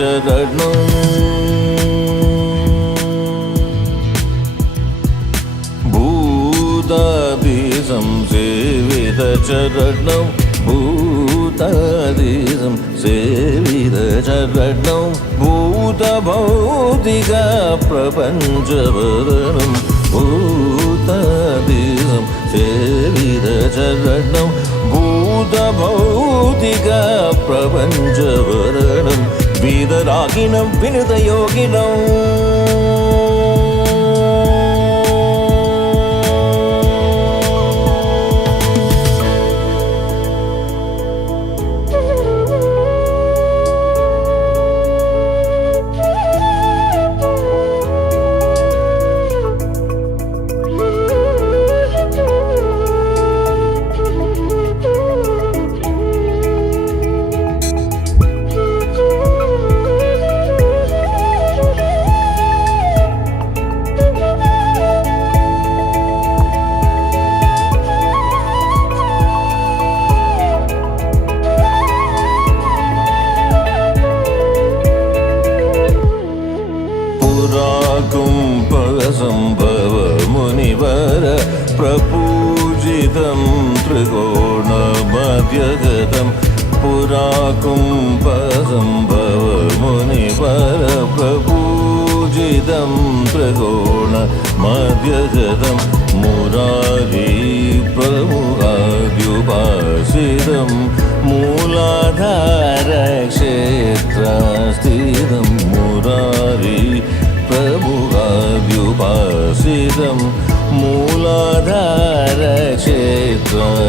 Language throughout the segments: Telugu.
చరణం భూతాదీశం సేవిత చరణం భూతాదీశం సేవిత చరణం భూత భౌతిక ప్రపంచవరణం భూతాదీశం సేవిత చరణం భూత భౌతిక ప్రపంచవరణం వీదరాగిణం వినుత యోగినం సంభవ మునివర ప్రపూజితం త్రికోణమధ్యగతం పురాకుంభ సంభవ మునివర ప్రపూజితం త్రికోణమధ్యగతం మురారీ ప్రముఖాద్యుపాసితం మూలాధార క్షేత్రస్థితం మురారీ ప్రముఖాద్యుపాసితం మూలాధార క్షేత్రస్థితం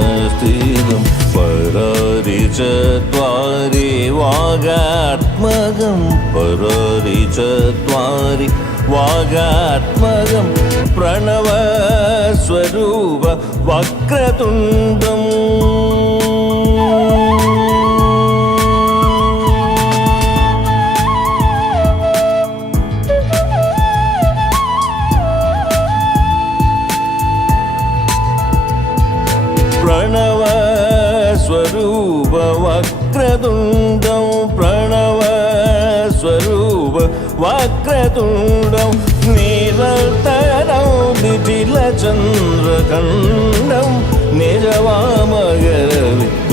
పరారి చత్వారి వాగాత్మకం పరారి చత్వారి వాగాత్మకం ప్రణవ స్వరూప వక్రతుండం ప్రణవ స్వరూప వక్రతుండం ప్రణవ స్వరూప వక్రతుండం నిరంతరం విఠిల చంద్రఖండం నిజవామగర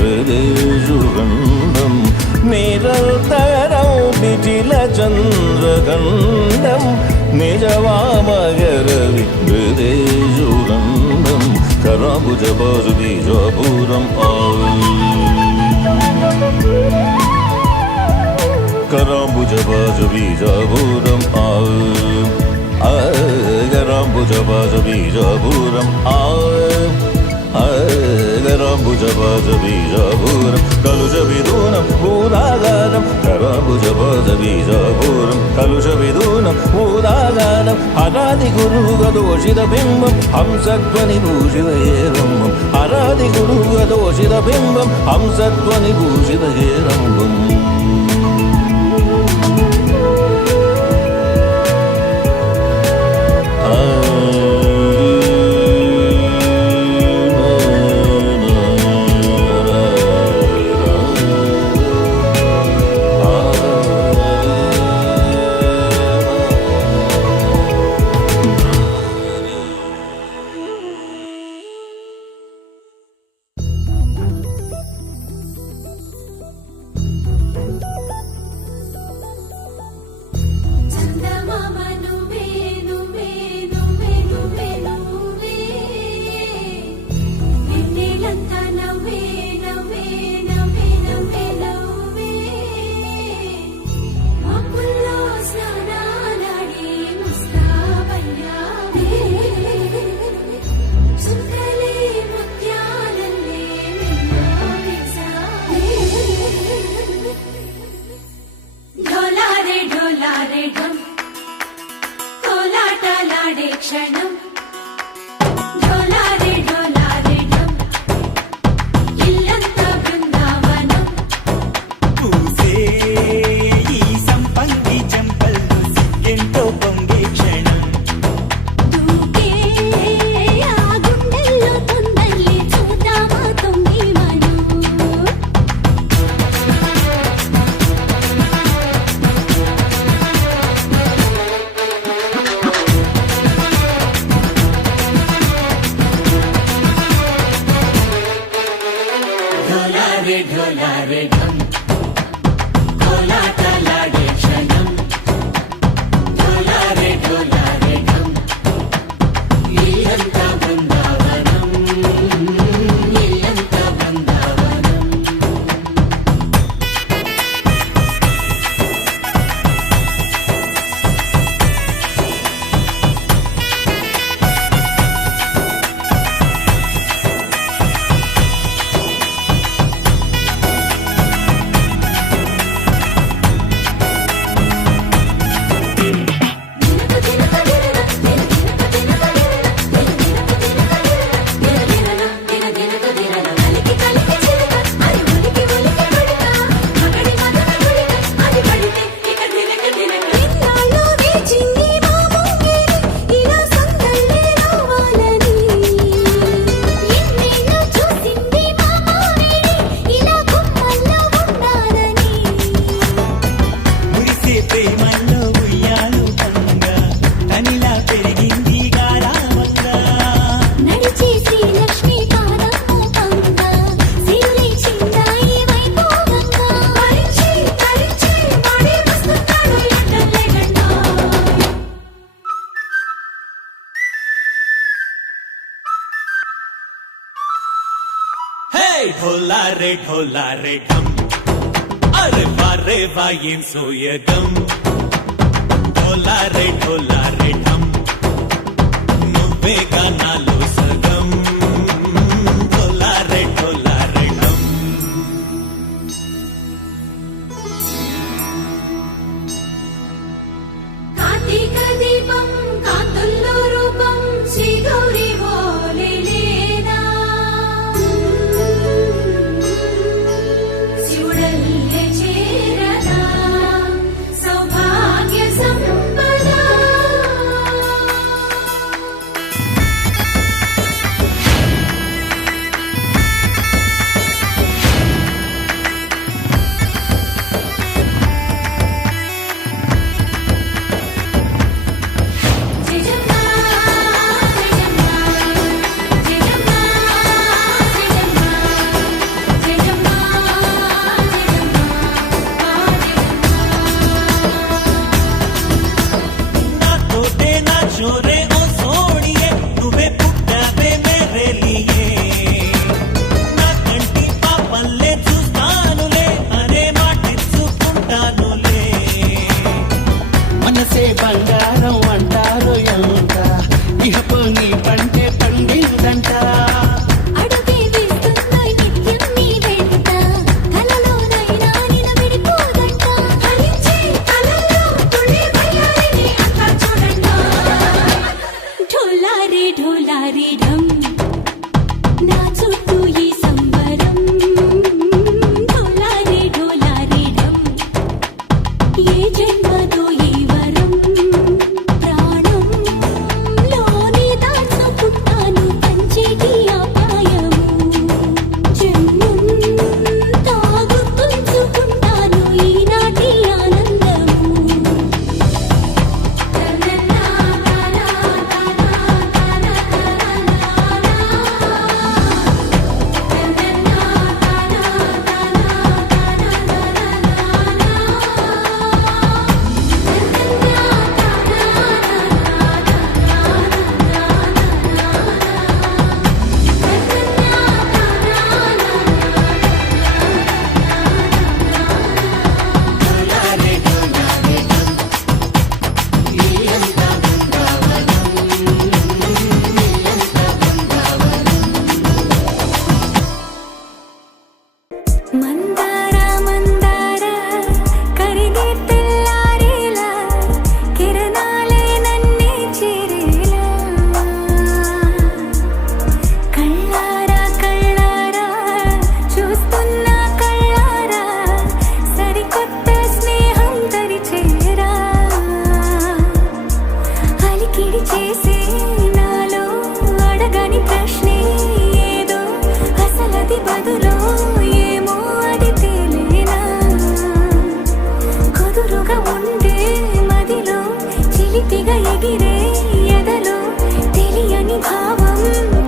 విద్వేషుఖండం నిరంతరం విఠిల చంద్రఖండం నిజవామగర విద్వేషుఖండం కరాంబుజ బాజు బీజాపురం కరాంబుజ బాజు బీజాపురం కరాంబుజ బాజు బీజాపురం కరాంబుజ బాజు బీజాపురం కలుష విదూనం భూదాగారం కరాంబుజ బాజు బీజాపురం కలుష విదూనం భూదాగారం అనాది గురుగా దోషిత బింబం హంసధ్వని భూషిత హేరంబం అనాది గురుగా దోషిత బింబం హంసధ్వని భూషిత హేరంబం క్షణం పెరిగింది గారావంగా నడిచే శ్రీలక్ష్మి పాదము పంగ సిరులై చిందాయి వైభోగంగా పరిచి పరిచి వాడి వస్తున్నాడు ఎట్టలేగండా హే ढोला रे ढम अरे वाह ఏం సోయగం ढोला रे ढम నువ్వే గానాలో సగం ढोला रे ढम కార్తీక దీపం కాంతుల్లో రూపం శ్రీ గౌరీ ఓలేనా శివుడల్లే చేరదా సౌభాగ్య సంపద జయమ్మ జయమ్మ జయమ్మ జయమ్మ జయమ్మ నాతోటే నా చోరే ఓ సోడియే నువ్వే పుట్టావే మేరే లియే నా కంటి పాపల్లే చూస్తానులే అనే మాటిచ్చుకుంటానులే మనసే బంగారం అంటారు ఎంత ఇహపు నీ పంటే పండిందంట అడుగే వేస్తున్నా నిత్యం నీ వెంట కలలోనైనా నిలబడిపోదంట ఫలించే కలలో తుళ్ళి వయ్యారిని అంతా చూడండా ఢోలా రే ఢమ్ నా చుట్టూ ఈ సంబరం ఢోలా రే ఢమ్ ఏ జన్మదో ఈ వరం ప్రాణంలోనే దాచుకుంటాను పంచేటి అపాయము జన్మంతా గుర్తుంచుకుంటాను ఈనాటి ఆనందము మందార మందార కరిగే తెల్లారేలా కిరణాలే నన్నే చేరేలా కళ్ళారా కళ్ళారా చూస్తున్నా కళ్ళారా సరికొత్త స్నేహం తరిచేరా అలికిడి చేసే నాలో అడగని ప్రశ్నే ఏదో అసలది బదులో ఏమో అది తేలేనా కుదురుగా ఉండే మదిలో చిలిపిగా ఎగిరే ఎదలో తెలియని భావం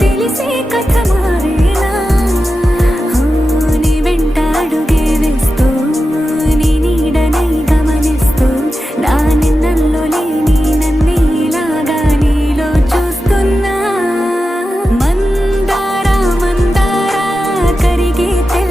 తెలిసే కథ మారేనా నీ వెంట అడుగే వేస్తూ నీ నీడనై గమనిస్తూ నా నిన్నల్లో లేని నన్నేలాగా నీలో చూస్తున్నా మందార మందార కరిగే తెల్ల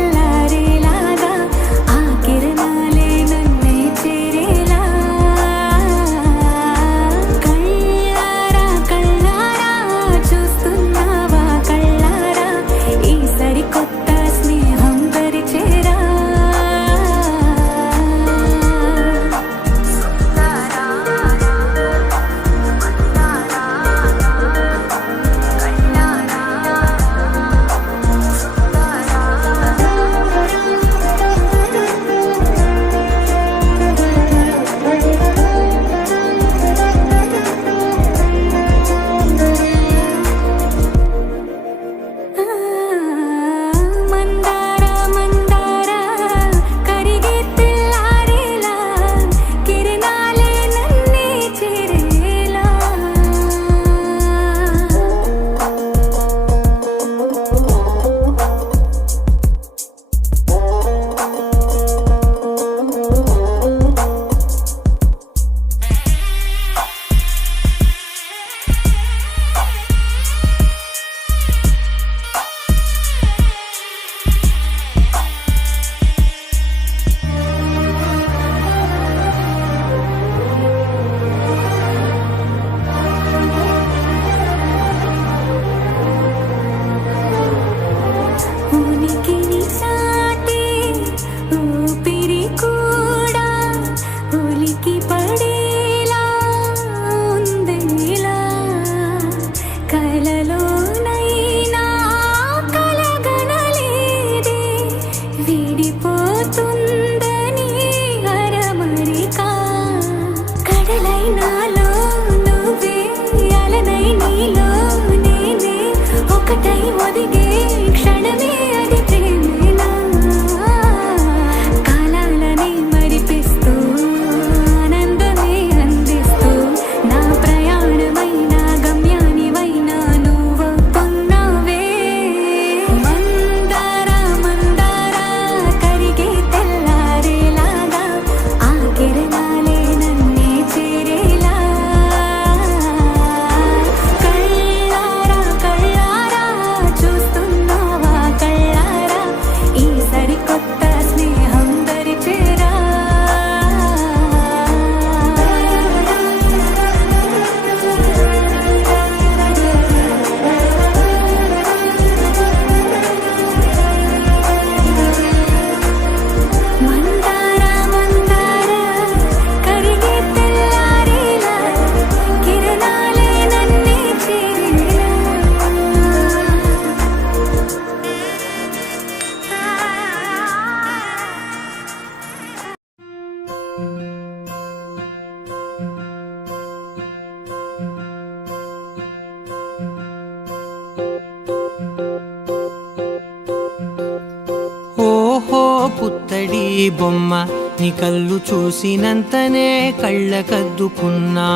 పుత్తడి బొమ్మ నీ కళ్ళు చూసినంతనే కళ్ళకద్దుకున్నా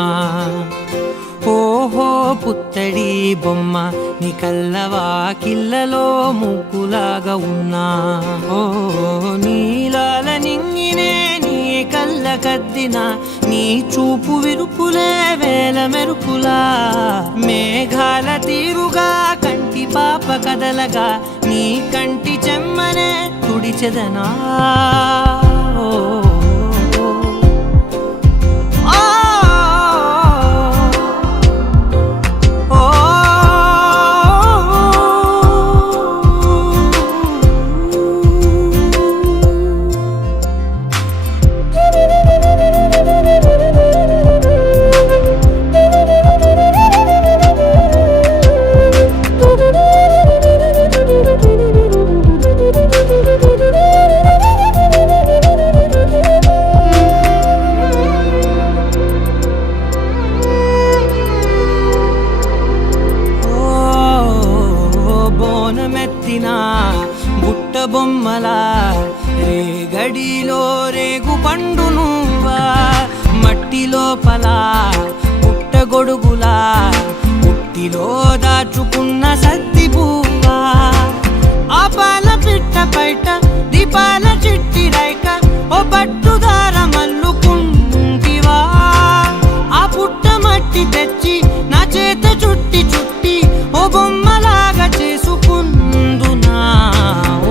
ఓహో పుత్తడి బొమ్మ నీ కళ్ళవాకిళ్ళలో ముగ్గులాగా ఉన్నా ఓ నీలాల నింగినే నీ కళ్ళకద్దిన నీ చూపు విరుపులే వేల మెరుపులా మేఘాల తీరుగా కంటి పాప కదలగా నీ కంటి చెమ్మనే తుడిచెదనా బుట్ట బొమ్మలా రేగడిలో రేగు పండు నువ్వా మట్టి లోపల పుట్ట గొడుగులా పుట్టిలో దాచుకున్న సత్తి పువ్వా ఆ పాల పిట్ట బయట దీపాల చిట్టి రైక ఓ పట్టుదార మల్లుకుంటివా ఆ పుట్ట మట్టి తెచ్చి నా చేత చుట్టి చుట్టి ఓ బొమ్మలాగా చేసుకుందునా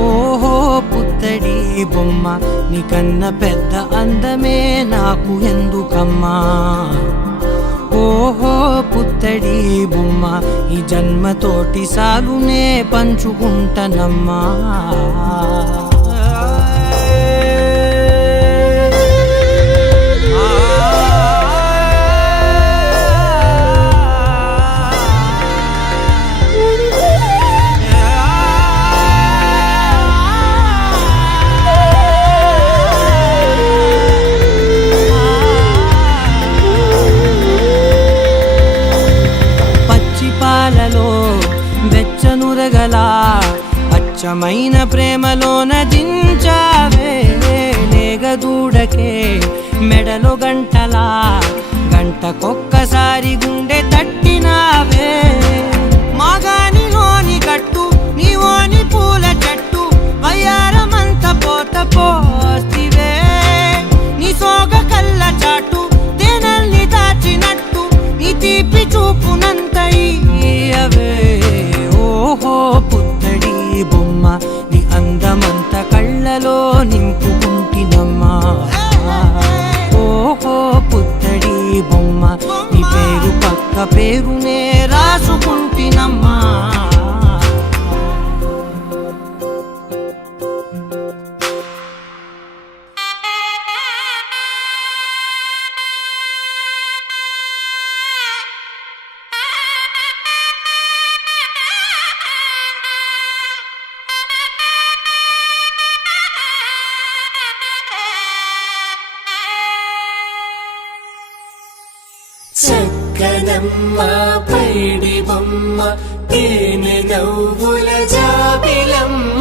ఓహో పుత్తడి బొమ్మ నీకన్నా పెద్ద అందమే నాకు ఎందుకమ్మా ఓహో పుత్తడి బొమ్మ ఈ జన్మతోటి సాలునే పంచుకుంటనమ్మా వెచ్చనురగలా అచ్చమైన ప్రేమలోన దించావే లేగదూడకే మెడలో గంటలా గంటకొక్కసారి గుండె తట్టినావే మాగానిలోని గట్టు నీవోని పూల చెట్టు వయ్యారమంత పోత పోస్తివే నీ సోగ కళ్ళ చాటు తేనల్ని దాచినట్టు నీ తీపి చూపునంత ఇయ్యవే ఓహో పుత్తడి బొమ్మ నీ అందమంత కళ్ళలో నింపుకుంటినమ్మా ఓహో పుత్తడి బొమ్మ నీ పేరు పక్క పేరునే రాసుకుంటినమ్మా చక్కనమ్మ పైడి బొమ్మ తేనె నవ్వుల జాబిలమ్మ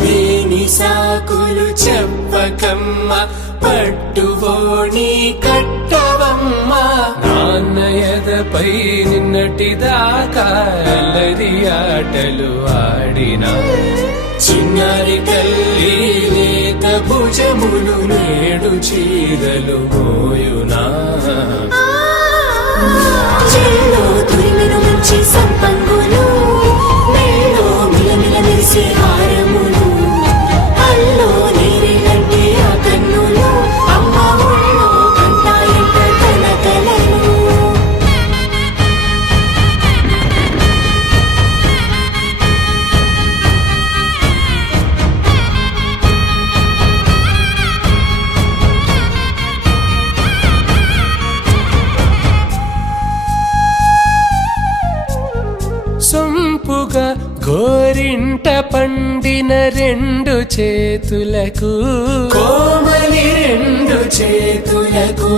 లేని సాకులు చెప్పకమ్మ పట్టువోణి కట్టవమ్మ నాన్నయదపై నిన్నటిదాకా అల్లరి ఆటలు ఆడినా చిన్నారి తల్లి లేత భుజములు నేడు చీరలు మోయునా చెల్లో తురిమిన మంచి సంపంగులు మేలో మిలమిల మెరిసే హారములు అల్లో నీరేనంటే ఆ కన్నులు అమ్మ ఒళ్ళో కంటాయంట తన కలలు సొంపుగా గోరింట పండిన రెండు చేతులకు కోమలి రెండు చేతులకు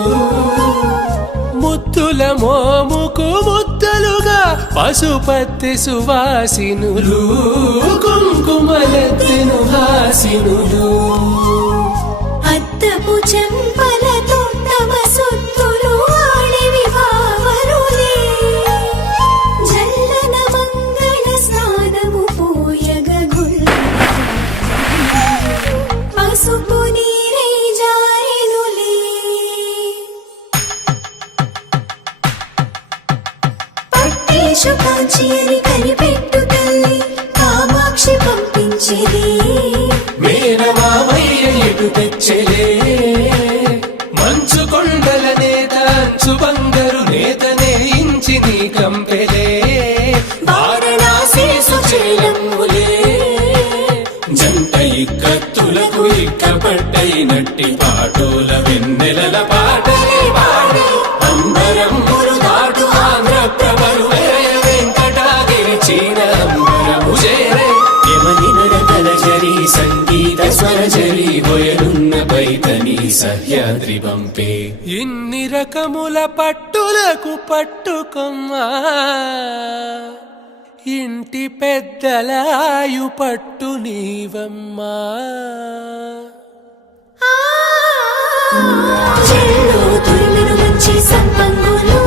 ముద్దుల మోముకు ముద్దలుగా పశుపతి సువాసినులు కుంకుమలెత్తెను హాసినులు అద్దపు చెంపలతో తమ సొత్తులు ఆడివి వావరులే జల్లన మంగళ స్నానము పోయగ గుల్ల పసుపు నీరై జారెనులే పట్టేశు కాంచి అని కనిపెట్టు తల్లి కామాక్షి పంపించిరి మేనమామయ్య ఎటు తెచ్చలే మంచు కొండల నేత అంచు బంగారు నేతనే ఇంచి నీ కంపెలే వారణాసి సుచేలమ్ములే జంట ఇక్కత్తులకు ఇక్కపట్టైనట్టి పాటోల వెన్నెలల పాటలే పాడే అంబరములు దాటు ఆంధ్ర ప్రభలు వెంకటాగిరి చీర అంబరము చేరే యమని నడకల జరి సంగీత స్వరజరి హొయలున్న బైతని సహ్యాద్రి పంపే ఇన్ని రకముల పట్టులకు పట్టుకొమ్మా ఇంటి పెద్దలాయు పట్టు నీవమ్మా చెల్లో తురిమిను మంచి సంపంగులు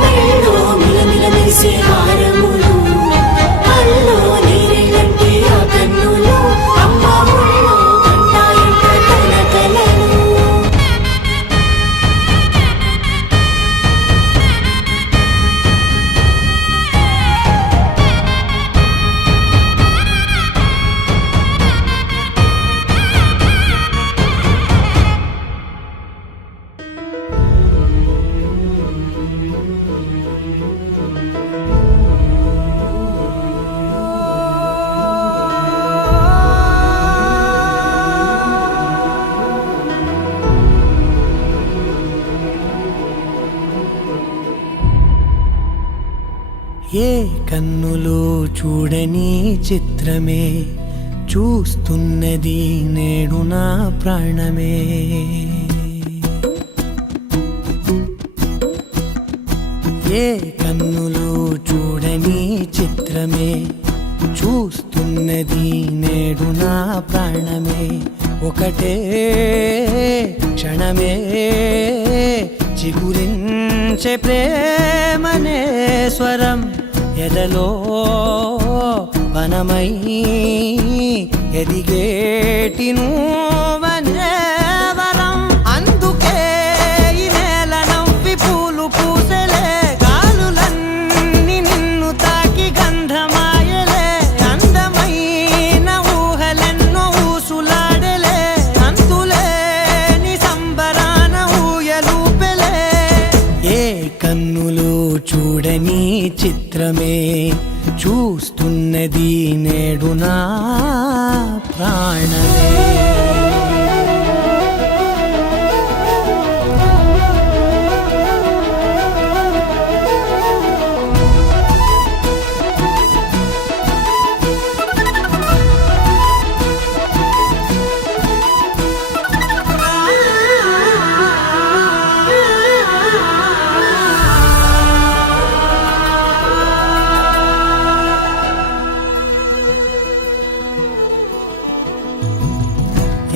మెళ్ళో మిలమిల మెరిసే హారములు అల్లో నీరెళ్ళంటే ఆ కన్నులు అమ్మ ఒళ్ళో కంటాయంట కలకలలు ఏ కన్నులో చూడని చిత్రమే చూస్తున్నది నేడు నా ప్రాణమే ఏ కన్నులో చూడని చిత్రమే చూస్తున్నది నేడు నా ప్రాణమే ఒకటే క్షణమే చిగురించే ప్రేమనే స్వరం ఎదలో వనమై ఎదిగేటి నువ్వనే వరం అందుకే ఈ నేల నవ్వి పూలు పూసలే గాలులన్నీ నిన్ను తాకి గంధమాయలే అందమైన ఊహలెన్నో ఊసులాడలే అంతులేని సంబరాన ఊయలూపెలే ఏ కన్నులో చూడని చిత్రమే చూస్తున్నది నేడు నా ప్రాణమే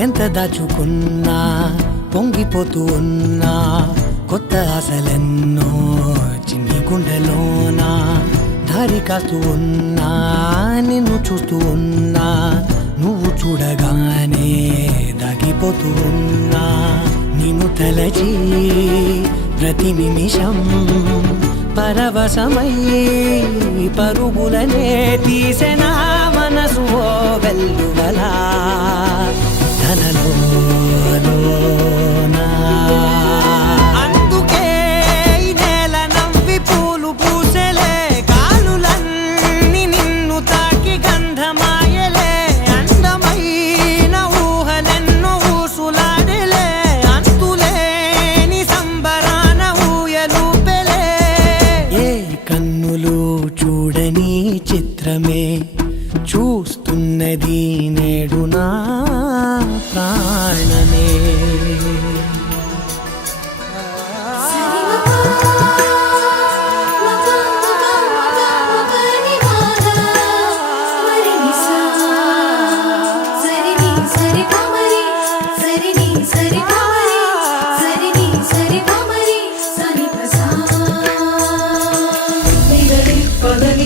ఎంత దాచుకున్నా పొంగిపోతూ ఉన్నా కొత్త ఆశలెన్నో చిన్ని గుండెలోనా దారి కాస్తూ ఉన్నా నిన్ను చూస్తూ ఉన్నా నువ్వు చూడగానే దాగిపోతూ ఉన్నా నిన్ను తలచి ప్రతి నిమిషం పరవశమై పరుగులనే తీసెనా మనసు ఓ వెల్లువలా ధనలోనా అందుకే ఈ నేల నవ్వి పూలు పూసెలే గాలులన్నీ నిన్ను తాకి గంధమాయలే అందమైన ఊహలెన్నో ఊసులాడలే అంతులేని సంబరాన ఊయలూపెలే ఏ కన్నులు చూడని చిత్రమే చూస్తున్నది నేడు నా ప్రాణమే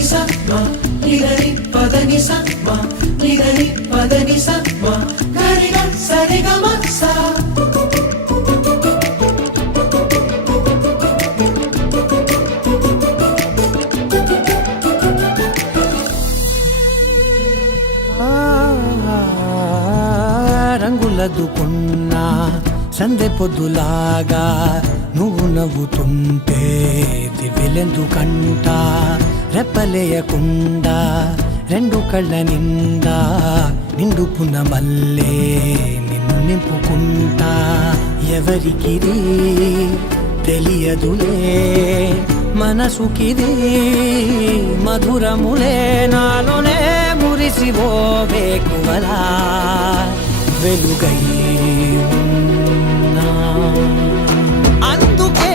స నిదని పదని స నిదని పదని స గరిగ సరిగమ స రంగులదుకున్నా సందె పొద్దులాగా నువ్వు నవ్వుతుంటే దివ్యలెందుకంట రెప్పలేయకుండా రెండు కళ్ళ నిండా నిండుకున్న మల్లే నిన్ను నింపుకుంటా ఎవరికిది తెలియదులే మనసుకిది మధురములే నాలోనే మురిసివో వేకువలా వెలుగై ఉన్నా. అందుకే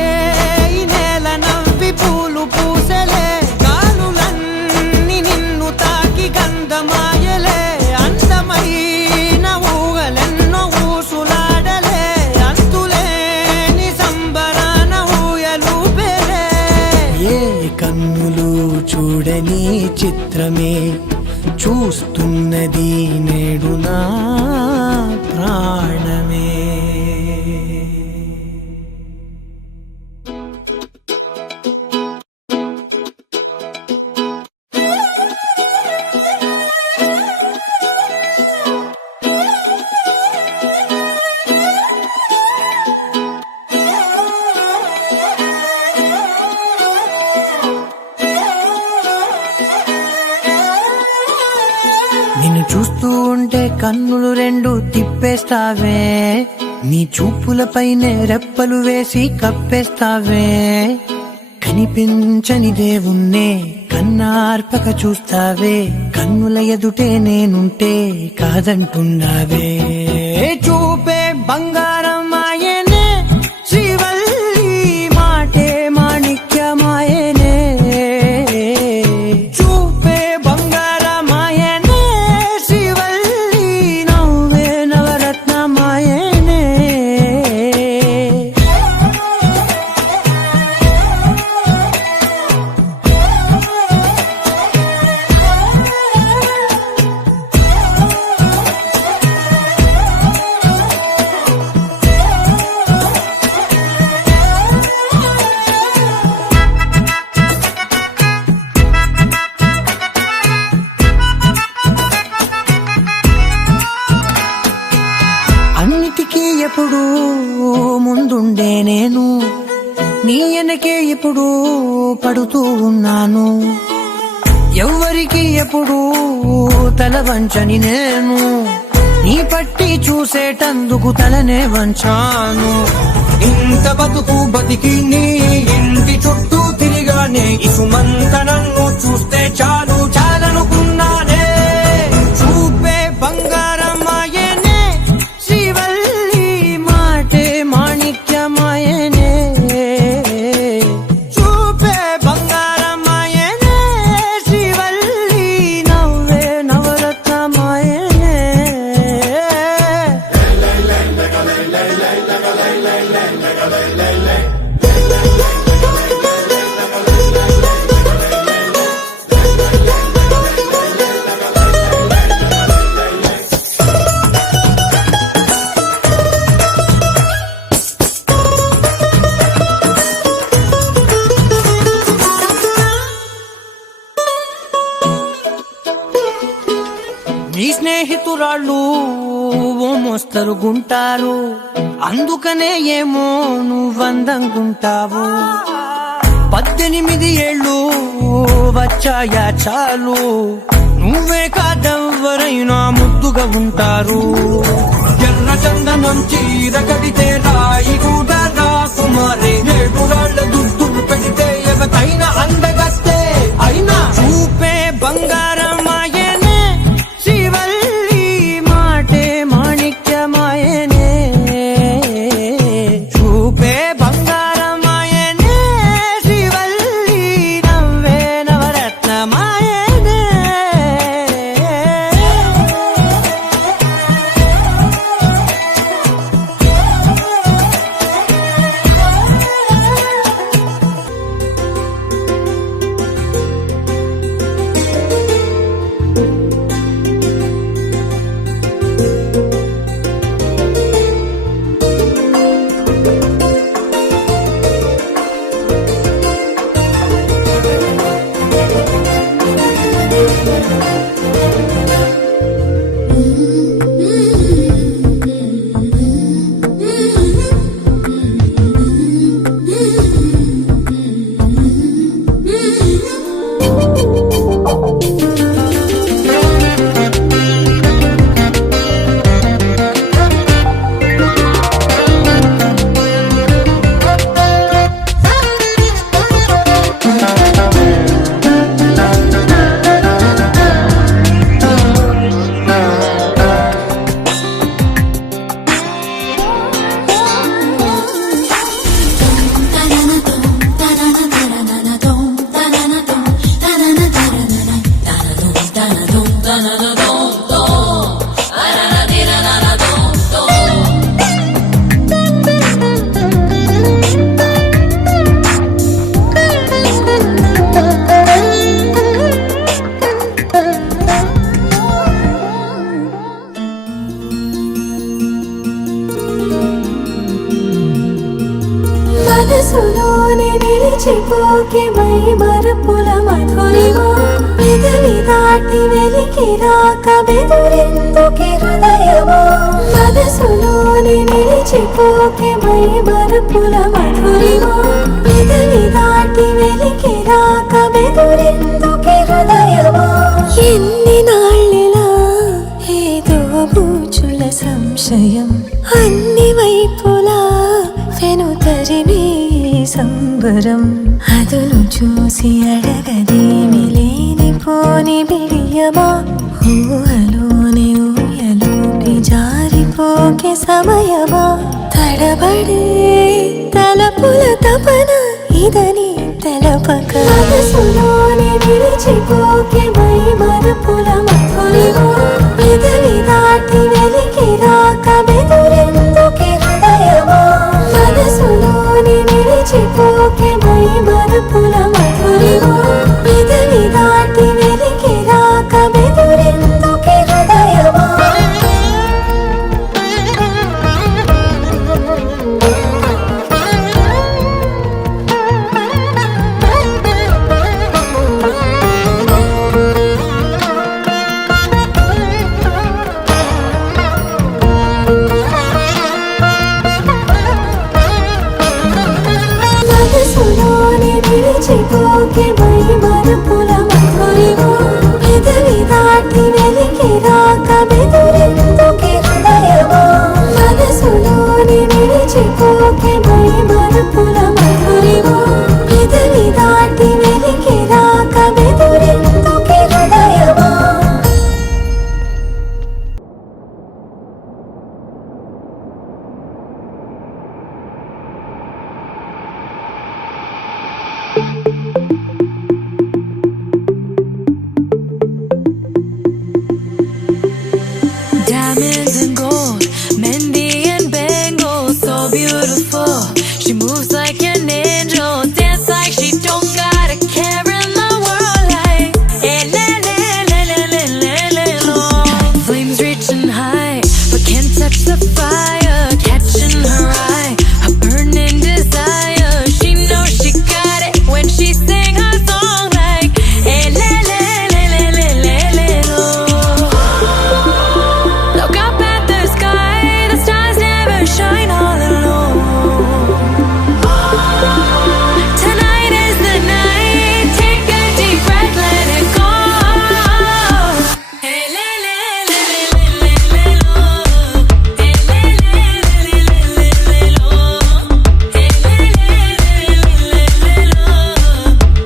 ఈ నేల నవ్వి పూలు పూసలే గాలులన్నీ నిన్ను తాకి గంధమాయలే అందమైన ఊగలెన్నో ఊసులాడలే అంతులేని సంబరాన ఊయలూపెలే ఏ కన్నులు చూడని చిత్రమే చూస్తున్నది నేడు నా ప్రాణమే. నిన్ను చూస్తూ ఉంటే కన్నులు రెండు తిప్పేస్తావే నీ చూపులపైనే రెప్పలు వేసి కప్పేస్తావే కనిపించని దేవుణ్ణే కన్నార్పక చూస్తావే కన్నుల ఎదుటే నేనుంటే కాదంటున్నావే చూపే బంగారం ఆయనే శ్రీవల్లి మాటే మాణిక్యమాయనే చూపే బంగారమాయనే శ్రీవల్లి నవ్వే నవరత్నమాయనే అన్నిటికీ ఎప్పుడు ముందుండే నేను నీ వెనకే ఎప్పుడు పడుతూ ఉన్నాను ఎవ్వరికి ఎప్పుడు తల వంచని నేను నీ పట్టి చూసేటందుకు తలనే వంచాను ఇంత బతుకు బతికి నీ ఇంటి చుట్టూ తిరిగానే ఇసుమంత నన్ను చూస్తే చాలు చాలనుకున్నానే చూపే బంగారమాయనే శ్రీవల్లి మాటే మాణిక్యమాయనే చూపే బంగారమాయనే శ్రీవల్లి నవ్వే నవరత్నమాయనే నీ స్నేహితురాళ్ళు ఓ మోస్తరుగుంటారు అందుకనే ఏమో నువ్వందంగుంటావు 18 ఏళ్ళు వచ్చాయా చాలు నువ్వే కాదెవ్వరైనా ముద్దుగా ఉంటారు ఎర్ర చందనం చీర కడితే రాయి కూడా రాకుమారే ఏడు రాళ్ళ దుద్దులు పెడితే ఎవతైనా అందగస్తే అయినా చూపే బంగారమాయనే శ్రీవల్లి మాటే మాణిక్యమాయనే చూపే బంగారమాయనే శ్రీవల్లి నవ్వే నవరత్నమాయనే మనసులోనే నిలిచిపోకే మై మరపుల మధురిమా పెదవి దాటి వెలికి రాక బెదురెందుకే హృదయమా మనసులోనే నిలిచిపోకే మై మరపుల మధురిమా పెదవి దాటి వెలికి రాక బెదురెందుకే హృదయమా ఎన్ని నాళ్ళిలా ఏదో బూచుల సంశయం అన్ని వైపులా వెనుతరిని సంబరం అదును చూసి అడగదేమి లేనిపోని బిడియమా ఊహలోని ఊయలోకి జారిపోకే సమయమా తడబడే తలపుల తపన ఇదని తెలపక మనసులోని నిలిచిపోకే మై మరపుల మధురిమా పెదవి దాటి వెలికి రాక బెదురెందుకే హృదయమా మనసులోని నిలిచిపోకే మై మరపుల మధురిమా పెదవి దాటి వెలికి రాక బెదురెందుకే హృదయమా మనసులోని నిలిచిపోకే మై మరపుల మధురిమా పెదవి దాటి వెలికి రాక బెదురెందుకే హృదయమా మనసులోని నిలిచిపోకే మై మరపుల మధురిమా పెదవి దాటి వెలికి రాక బెదురెందుకే హృదయమా Diamonds and gold, Mendy and Bengal, so beautiful. She moves like an angel, dance like she don't got a care in the world. Like, eh, le, le, le, le, le, le, le, lo. Flames reaching high, but can't touch the fire. Catching her eye, a burning desire. She knows she got it when she sing her song. Like, eh, le, le, le, le, le, le, le, lo. Look up at the sky, the stars never shine all alone. Tonight is the night, take a deep breath, let it go. Hey, le, le, le, le, le, le, le, lo. Hey, le, le, le, le, le, le, le, lo. Hey, le, le, le, le, le, le, lo.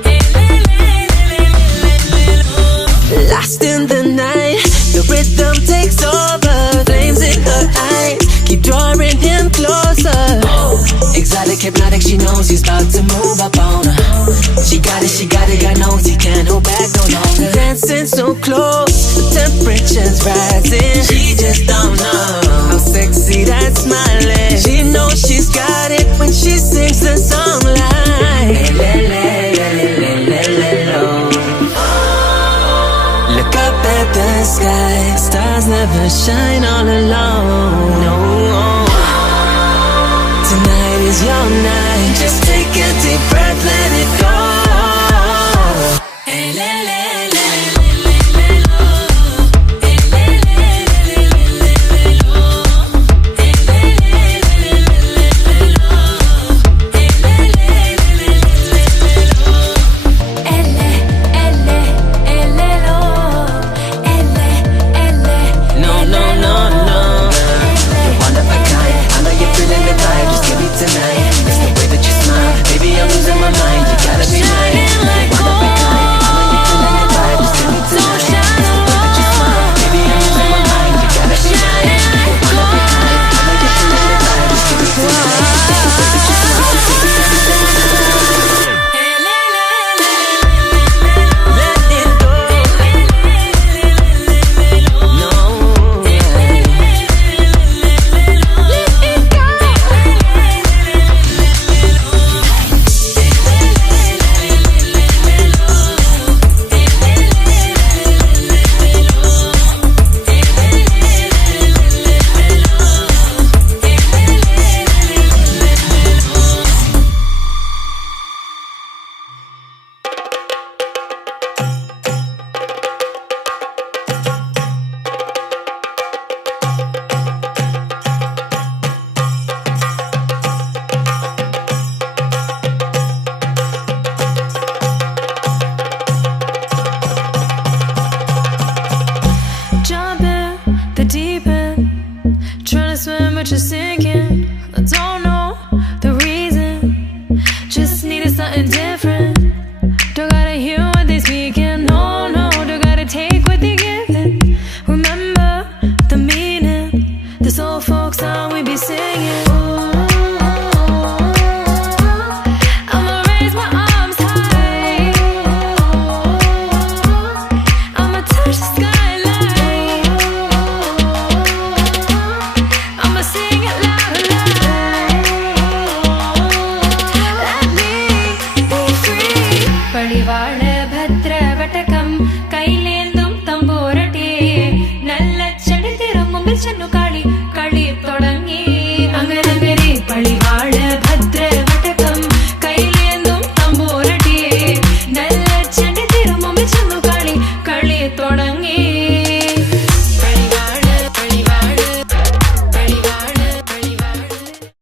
Hey, le, le, le, le, le, le, lo. Lost in the night, the rhythm takes over. Flames in her eyes, keep drawing him closer. Exotic, hypnotic, she knows he's about to move up on her. She got it, God knows he can't hold back no longer. Dancing so close, the temperature's rising. She just don't know how sexy that smile is. She knows she's got it when she sings the song like le, le, le, le, le, le, lo. Look up at the sky, stars never shine all alone. No, tonight is your night. Just take a deep breath, let it go. Hey, le, le, le, le, le, le, lo. Hey, le, le, le, le, le, le, lo. Hey, le, le, le, le, le, le, lo. Hey, le, le, le, le, le, le, lo. Elle, elle, speaking. No, no, you gotta take what they giving. Remember the meaning. This old folk song we be singing. I'ma raise my arms high. I'ma touch the skyline. I'ma sing it loud and loud. Let me be free. പടിവാള ഭദ്രവടകം കൈലേന്തും തമ്പൂരട്ടി നല്ല ചെടിത്തിരും മുമ്പിൽ ചെന്നു കളി കളി തുടങ്ങി അങ്ങനെ പടിവാള ഭദ്രവടകം കൈലേന്തും തമ്പൂരട്ടി നല്ല ചെടിത്തിരും മുമ്പിൽ ചെന്നു കളി കളി തുടങ്ങി